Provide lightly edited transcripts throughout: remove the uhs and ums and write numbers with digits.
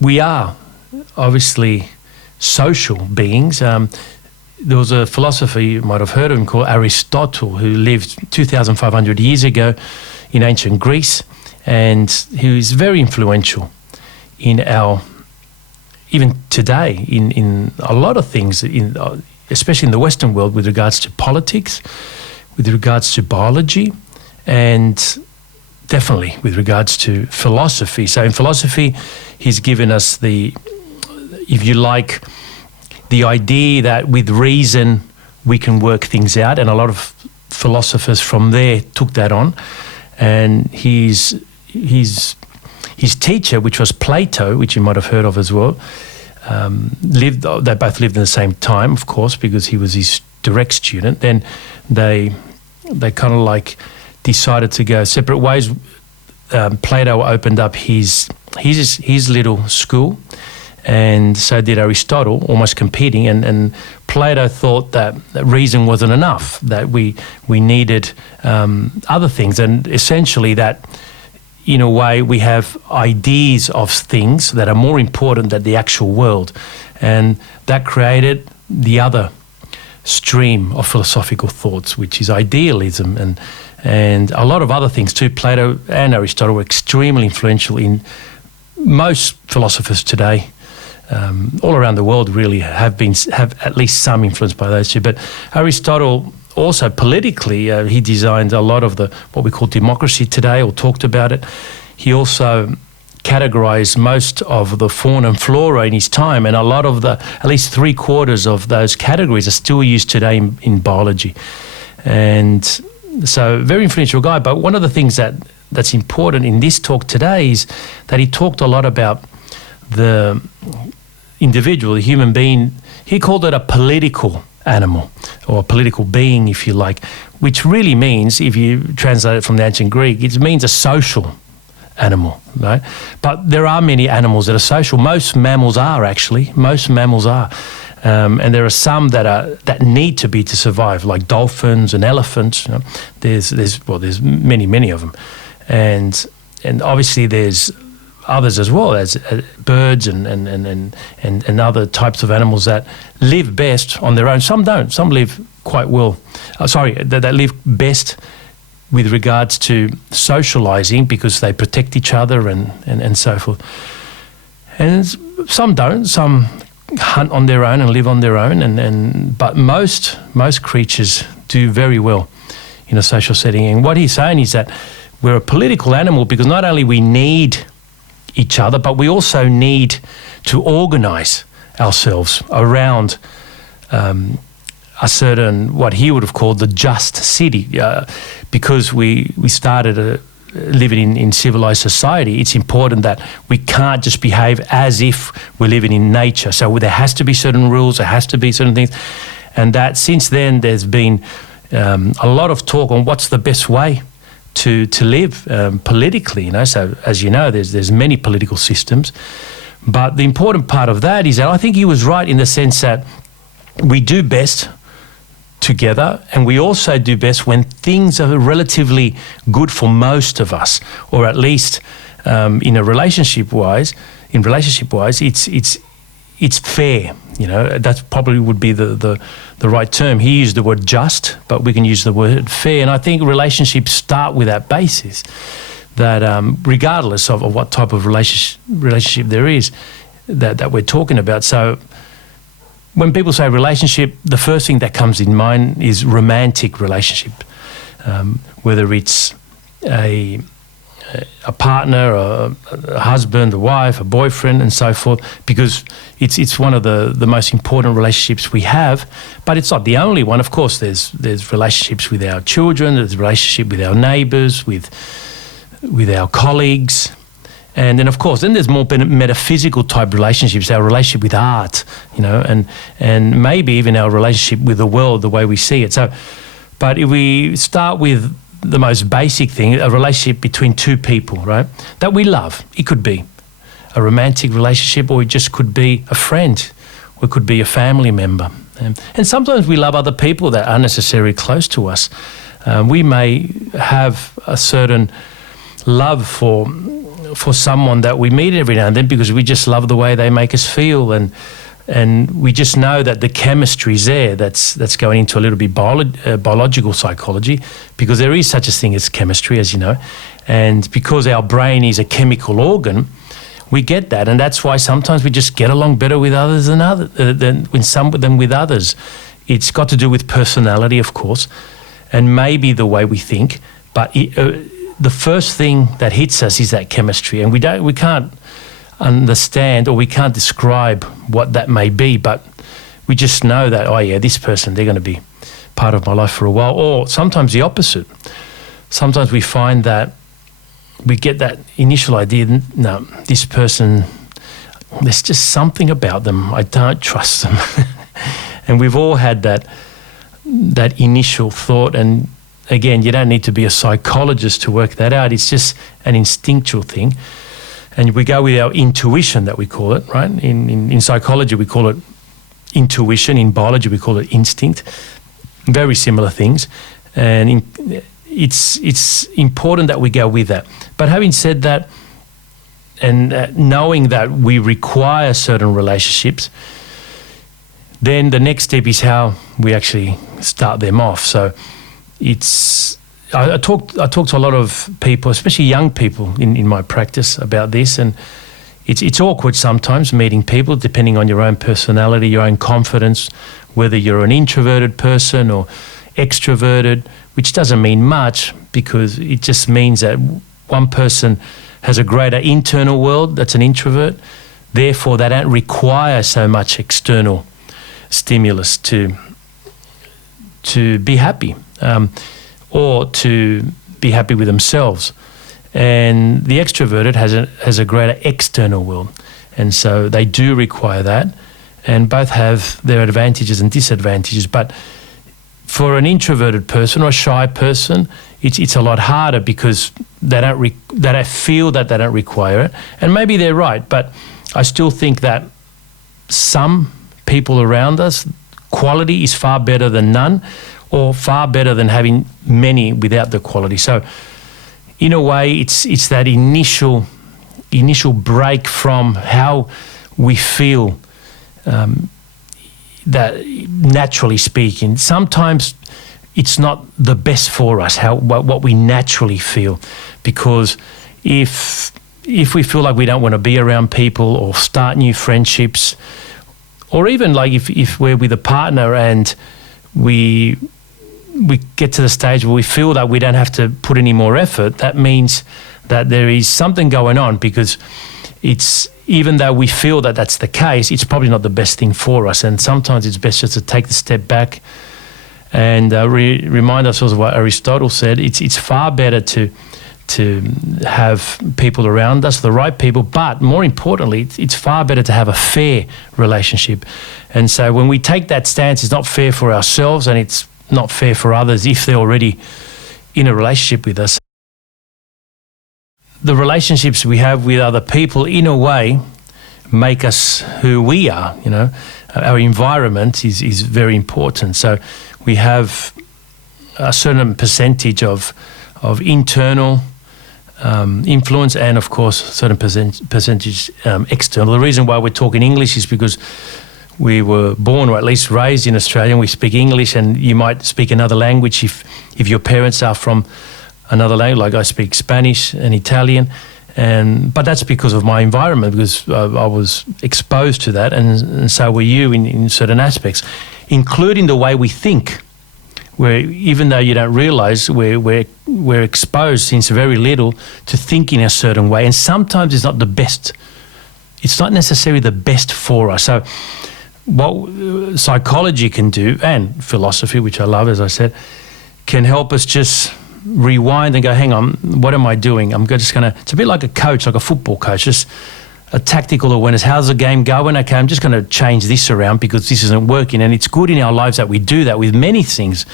we are obviously social beings. There was a philosopher, you might have heard of him, called Aristotle, who lived 2,500 years ago in ancient Greece, and who is very influential in even today, in a lot of things, especially in the Western world, with regards to politics, with regards to biology, and definitely with regards to philosophy. So in philosophy, he's given us if you like, the idea that with reason we can work things out, and a lot of philosophers from there took that on. And his teacher, which was Plato, which you might have heard of as well, they both lived in the same time, of course, because he was his direct student. Then they kind of like decided to go separate ways. Plato opened up his little school, and so did Aristotle, almost competing. And Plato thought that reason wasn't enough, that we needed other things, and essentially that, in a way, we have ideas of things that are more important than the actual world. And that created the other stream of philosophical thoughts, which is idealism, and a lot of other things too. Plato and Aristotle were extremely influential in most philosophers today. All around the world really have at least some influence by those two. But Aristotle also politically, he designed a lot of what we call democracy today, or talked about it. He also categorized most of the fauna and flora in his time, and a lot of at least 3/4 of those categories are still used today in biology. And so very influential guy. But one of the things that's important in this talk today is that he talked a lot about the individual, the human being. He called it a political animal, or a political being, if you like, which really means, if you translate it from the ancient Greek, it means a social animal, right? But there are many animals that are social. Most mammals are, actually. Most mammals are. And there are some that need to be to survive, like dolphins and elephants. You know? There's many of them. And obviously there's others as well, as birds and other types of animals that live best on their own. Some don't. Some live quite well. That live best with regards to socializing, because they protect each other and so forth. And some don't. Some hunt on their own and live on their own. But most creatures do very well in a social setting. And what he's saying is that we're a political animal because not only we need each other, but we also need to organize ourselves around a certain, what he would have called the just city. Because we started living in civilized society, it's important that we can't just behave as if we're living in nature. So there has to be certain rules, there has to be certain things. And that since then there's been a lot of talk on what's the best way to live politically, you know. So as you know, there's many political systems, but the important part of that is that I think he was right in the sense that we do best together, and we also do best when things are relatively good for most of us, or at least in relationship wise, it's fair. You know, that probably would be the right term. He used the word just, but we can use the word fair. And I think relationships start with that basis, that regardless of what type of relationship there is that we're talking about. So when people say relationship, the first thing that comes in mind is romantic relationship, whether it's a partner, a husband, a wife, a boyfriend, and so forth, because it's one of the most important relationships we have, but it's not the only one. Of course, there's relationships with our children, there's relationship with our neighbours, with our colleagues, and then of course, then there's more metaphysical type relationships, our relationship with art, you know, and maybe even our relationship with the world, the way we see it. So, but if we start with the most basic thing, a relationship between two people, right, that we love. It could be a romantic relationship, or it just could be a friend, or it could be a family member. And sometimes we love other people that aren't necessarily close to us. We may have a certain love for for someone that we meet every now and then because we just love the way they make us feel, and we just know that the chemistry is there. That's going into a little bit biological psychology, because there is such a thing as chemistry, as you know, and because our brain is a chemical organ, we get that, and that's why sometimes we just get along better with others than with others. It's got to do with personality, of course, and maybe the way we think, but the first thing that hits us is that chemistry, and we can't understand or we can't describe what that may be, but we just know that, oh yeah, this person, they're going to be part of my life for a while. Or sometimes the opposite. Sometimes we find that we get that initial idea, no, this person, there's just something about them, I don't trust them. And we've all had that initial thought, and again, you don't need to be a psychologist to work that out. It's just an instinctual thing. And we go with our intuition, that we call it, right? In psychology, we call it intuition. In biology, we call it instinct. Very similar things. And it's important that we go with that. But having said that, and knowing that we require certain relationships, then the next step is how we actually start them off. So I talk to a lot of people, especially young people in my practice, about this, and it's awkward sometimes meeting people depending on your own personality, your own confidence, whether you're an introverted person or extroverted, which doesn't mean much, because it just means that one person has a greater internal world, that's an introvert, therefore they don't require so much external stimulus to be happy. Or to be happy with themselves. And the extroverted has a greater external world. And so they do require that, and both have their advantages and disadvantages. But for an introverted person or a shy person, it's a lot harder because they don't feel that they don't require it. And maybe they're right, but I still think that some people around us, quality is far better than none, or far better than having many without the quality. So in a way, it's that initial break from how we feel, that naturally speaking. Sometimes it's not the best for us, what we naturally feel, because if we feel like we don't want to be around people or start new friendships, or even like if we're with a partner and we get to the stage where we feel that we don't have to put any more effort, that means that there is something going on, because even though we feel that that's the case, it's probably not the best thing for us. And sometimes it's best just to take the step back and remind ourselves of what Aristotle said. It's far better to have people around us, the right people, but more importantly, it's far better to have a fair relationship. And so when we take that stance, it's not fair for ourselves, and it's not fair for others if they're already in a relationship with us. The relationships we have with other people, in a way, make us who we are. You know, our environment is very important. So we have a certain percentage of internal influence, and of course, a certain percentage external. The reason why we're talking English is because we were born, or at least raised, in Australia, and we speak English, and you might speak another language if your parents are from another language, like I speak Spanish and Italian, but that's because of my environment, because I was exposed to that, and so were you in certain aspects, including the way we think, where even though you don't realise, we're exposed since very little to think in a certain way, and sometimes it's not the best. It's not necessarily the best for us. So what psychology can do, and philosophy, which I love, as I said, can help us just rewind and go, hang on, what am I doing? It's a bit like a coach, like a football coach, just a tactical awareness. How's the game going? Okay, I'm just going to change this around because this isn't working. And it's good in our lives that we do that with many things,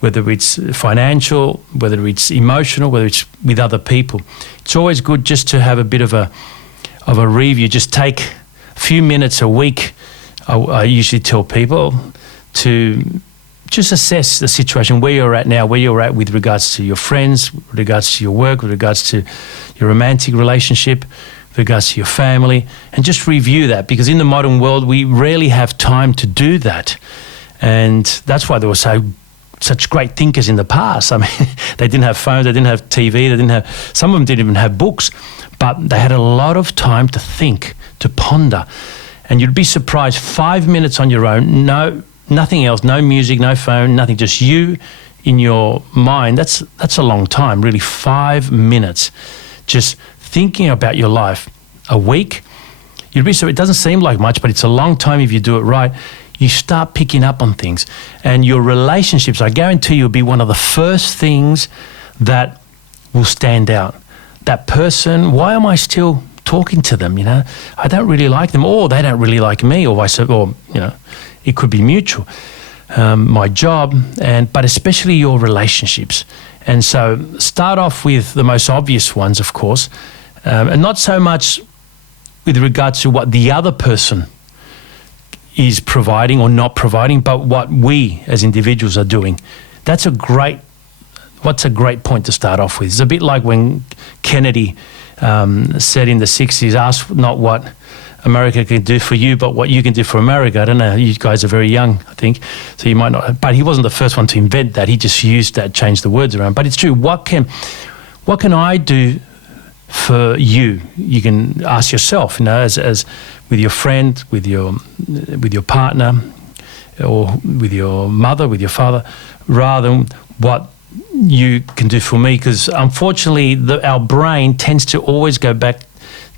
whether it's financial, whether it's emotional, whether it's with other people. It's always good just to have a bit of a review. Just take a few minutes a week. I usually tell people to just assess the situation, where you're at now, where you're at with regards to your friends, with regards to your work, with regards to your romantic relationship, with regards to your family, and just review that, because in the modern world, we rarely have time to do that. And that's why there were such great thinkers in the past. I mean, they didn't have phones, they didn't have TV, some of them didn't even have books, but they had a lot of time to think, to ponder. And you'd be surprised, 5 minutes on your own, nothing else, no music, no phone, nothing, just you in your mind. That's a long time, really. 5 minutes just thinking about your life. A week, you'd be surprised. It doesn't seem like much, but it's a long time if you do it right. You start picking up on things, and your relationships, I guarantee you, will be one of the first things that will stand out. That person, why am I still talking to them? I don't really like them, or they don't really like me, or vice versa, or it could be mutual. My job, but especially your relationships. And so start off with the most obvious ones, of course, and not so much with regards to what the other person is providing or not providing, but what we as individuals are doing. What's a great point to start off with. It's a bit like when Kennedy said in the 60s, ask not what America can do for you, but what you can do for America. I don't know, you guys are very young, I think, so you might not, but he wasn't the first one to invent that. He just used that, changed the words around. But it's true. What can I do for you? You can ask yourself, as with your friend, with your partner, or with your mother, with your father, rather than what you can do for me. Because unfortunately, our brain tends to always go back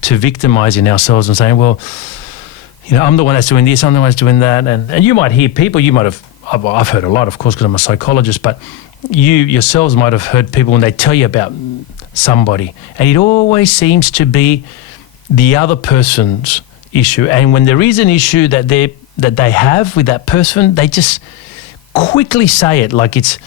to victimizing ourselves and saying, well, I'm the one that's doing this, I'm the one that's doing that. And you might hear people, I've heard a lot, of course, because I'm a psychologist, but you yourselves might have heard people when they tell you about somebody, and it always seems to be the other person's issue. And when there is an issue that they have with that person, they just quickly say it like it's,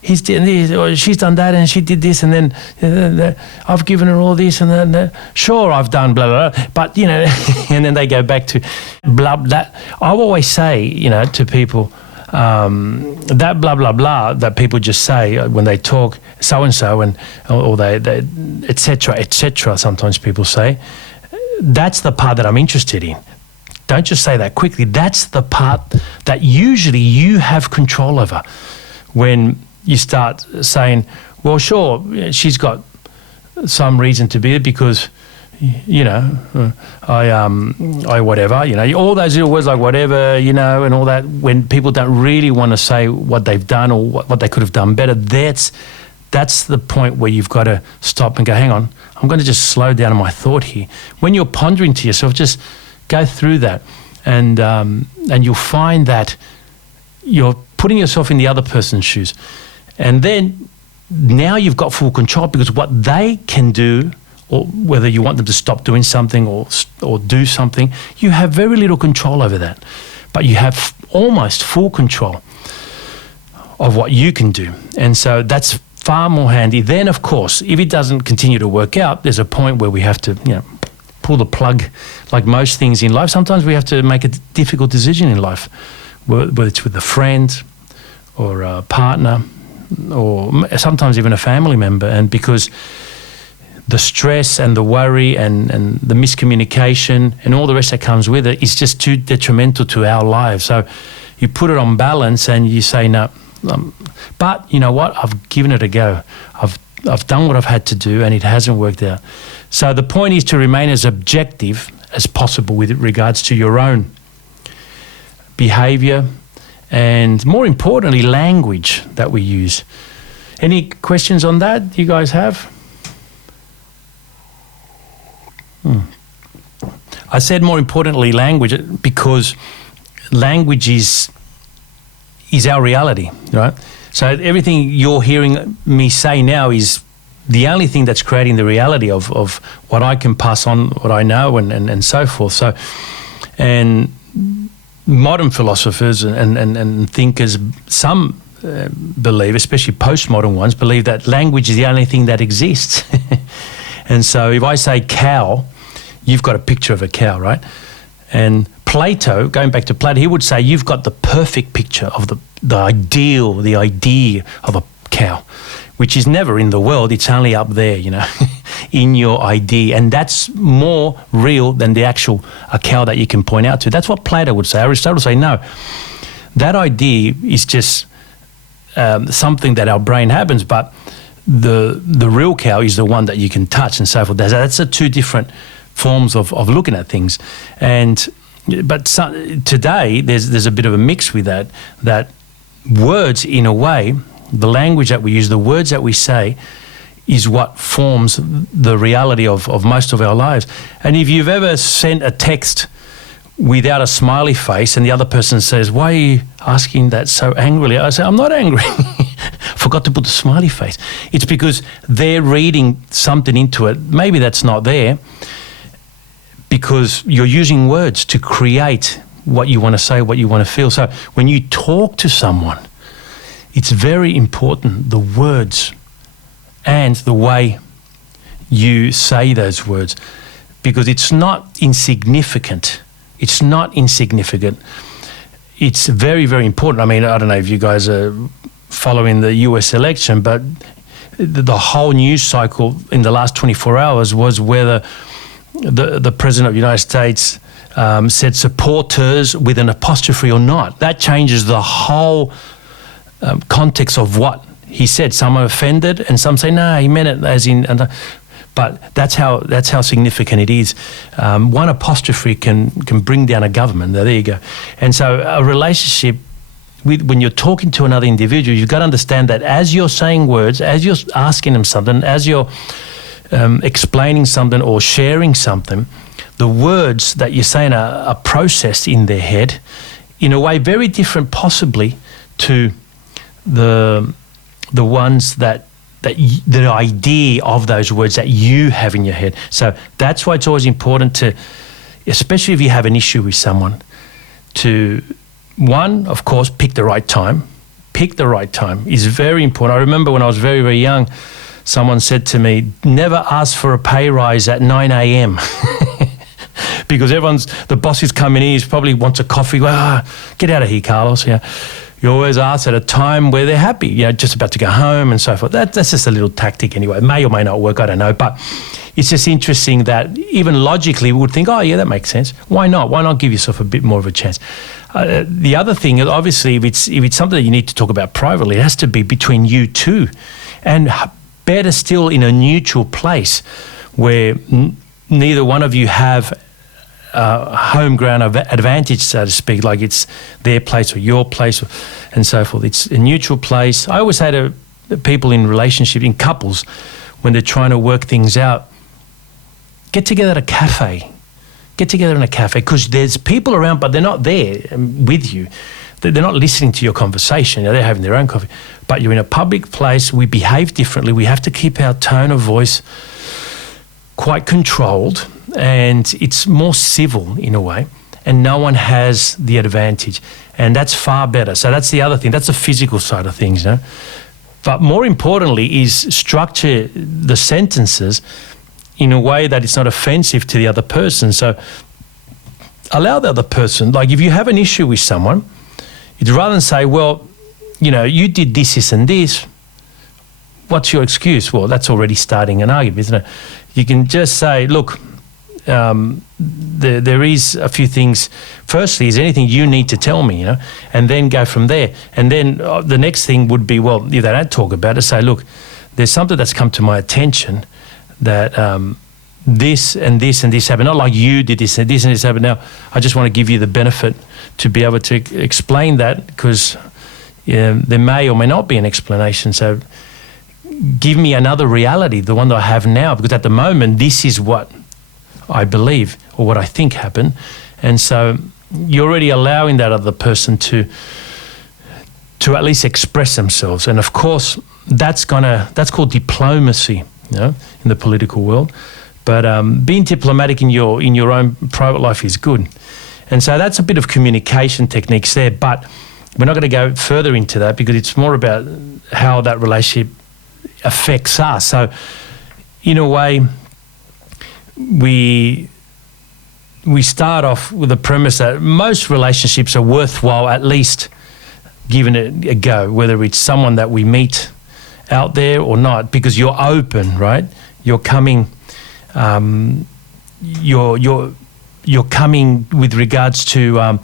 he's done this, or she's done that, and she did this, and then I've given her all this, and then sure, I've done blah, blah, blah, but, and then they go back to blah, that. I always say, to people, that blah, blah, blah that people just say when they talk so-and-so, or they et cetera, sometimes people say, that's the part that I'm interested in. Don't just say that quickly. That's the part that usually you have control over. When you start saying, well, sure, she's got some reason to be it because, I whatever, all those little words like whatever, and all that, when people don't really want to say what they've done or what they could have done better, that's the point where you've got to stop and go, hang on, I'm going to just slow down my thought here. When you're pondering to yourself, just go through that, and you'll find that you're putting yourself in the other person's shoes. And then now you've got full control, because what they can do, or whether you want them to stop doing something or do something, you have very little control over that. But you have almost full control of what you can do. And so that's far more handy. Then, of course, if it doesn't continue to work out, there's a point where we have to, pull the plug. Like most things in life, sometimes we have to make a difficult decision in life, whether it's with a friend or a partner, or sometimes even a family member. And because the stress and the worry and the miscommunication and all the rest that comes with it is just too detrimental to our lives. So you put it on balance and you say, no, but you know what? I've given it a go. I've done what I've had to do, and it hasn't worked out. So the point is to remain as objective as possible with regards to your own behaviour, and more importantly, language that we use. Any questions on that you guys have? I said more importantly language because language is our reality, right? So everything you're hearing me say now is the only thing that's creating the reality of what I can pass on, what I know, and so forth. So, and modern philosophers and thinkers, some believe, especially postmodern ones, believe that language is the only thing that exists. And so if I say cow, you've got a picture of a cow, right? Plato, going back to Plato, he would say you've got the perfect picture of the idea of a cow, which is never in the world. It's only up there, in your idea. And that's more real than the actual a cow that you can point out to. That's what Plato would say. Aristotle would say, no, that idea is just something that our brain happens, but the real cow is the one that you can touch and so forth. That's the two different forms of looking at things. But today there's a bit of a mix with that words, in a way, the language that we use, the words that we say, is what forms the reality of most of our lives. And if you've ever sent a text without a smiley face and the other person says, why are you asking that so angrily? I say, I'm not angry. Forgot to put the smiley face. It's because they're reading something into it. Maybe that's not there, because you're using words to create what you want to say, what you want to feel. So when you talk to someone, it's very important, the words and the way you say those words, because it's not insignificant. It's not insignificant. It's very, very important. I mean, I don't know if you guys are following the US election, but the whole news cycle in the last 24 hours was whether the President of the United States said supporters with an apostrophe or not. That changes the whole context of what he said. Some are offended and some say, no, he meant it as in... But that's how significant it is. One apostrophe can bring down a government. There you go. And so a relationship, when you're talking to another individual, you've got to understand that as you're saying words, as you're asking them something, as you're explaining something or sharing something, the words that you're saying are processed in their head in a way very different possibly to the ones the idea of those words that you have in your head. So that's why it's always important to, especially if you have an issue with someone, to, one, of course, pick the right time. Pick the right time is very important. I remember when I was very, very young, someone said to me, never ask for a pay rise at 9 a.m. because the boss is coming in, he probably wants a coffee. Get out of here, Carlos. Yeah. You always ask at a time where they're happy, just about to go home and so forth. That's just a little tactic anyway. It may or may not work, I don't know. But it's just interesting that even logically we would think, oh, yeah, that makes sense. Why not? Why not give yourself a bit more of a chance? The other thing is, obviously, if it's something that you need to talk about privately, it has to be between you two. And better still in a neutral place where neither one of you have home ground advantage, so to speak, like it's their place or your place and so forth. It's a neutral place. I always say to people in relationship, in couples, when they're trying to work things out, get together at a cafe. Get together in a cafe, because there's people around, but they're not there with you. They're not listening to your conversation. They're having their own coffee. But you're in a public place. We behave differently. We have to keep our tone of voice quite controlled, and it's more civil in a way, and no one has the advantage, and that's far better. So that's the other thing. That's the physical side of things, But more importantly is structure the sentences in a way that it's not offensive to the other person. So allow the other person, like if you have an issue with someone, you'd rather than say, well, you did this, this and this, what's your excuse? Well, that's already starting an argument, isn't it? You can just say, look, there is a few things. Firstly, is anything you need to tell me, and then go from there. And then the next thing would be, well, if they don't talk about it, say, look, there's something that's come to my attention that this and this and this happened. Not like you did this and this happened. Now, I just want to give you the benefit to be able to explain that, because there may or may not be an explanation. So give me another reality, the one that I have now, because at the moment, this is what I believe or what I think happened. And so you're already allowing that other person to at least express themselves. And of course, that's called diplomacy, in the political world. But being diplomatic in your own private life is good. And so that's a bit of communication techniques there, but we're not going to go further into that because it's more about how that relationship affects us. So in a way, we we start off with the premise that most relationships are worthwhile at least giving it a go, whether it's someone that we meet out there or not, because you're open, right? You're coming, you're coming with regards to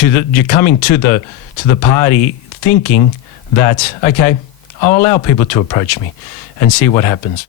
you're coming to the party thinking that, okay, I'll allow people to approach me and see what happens.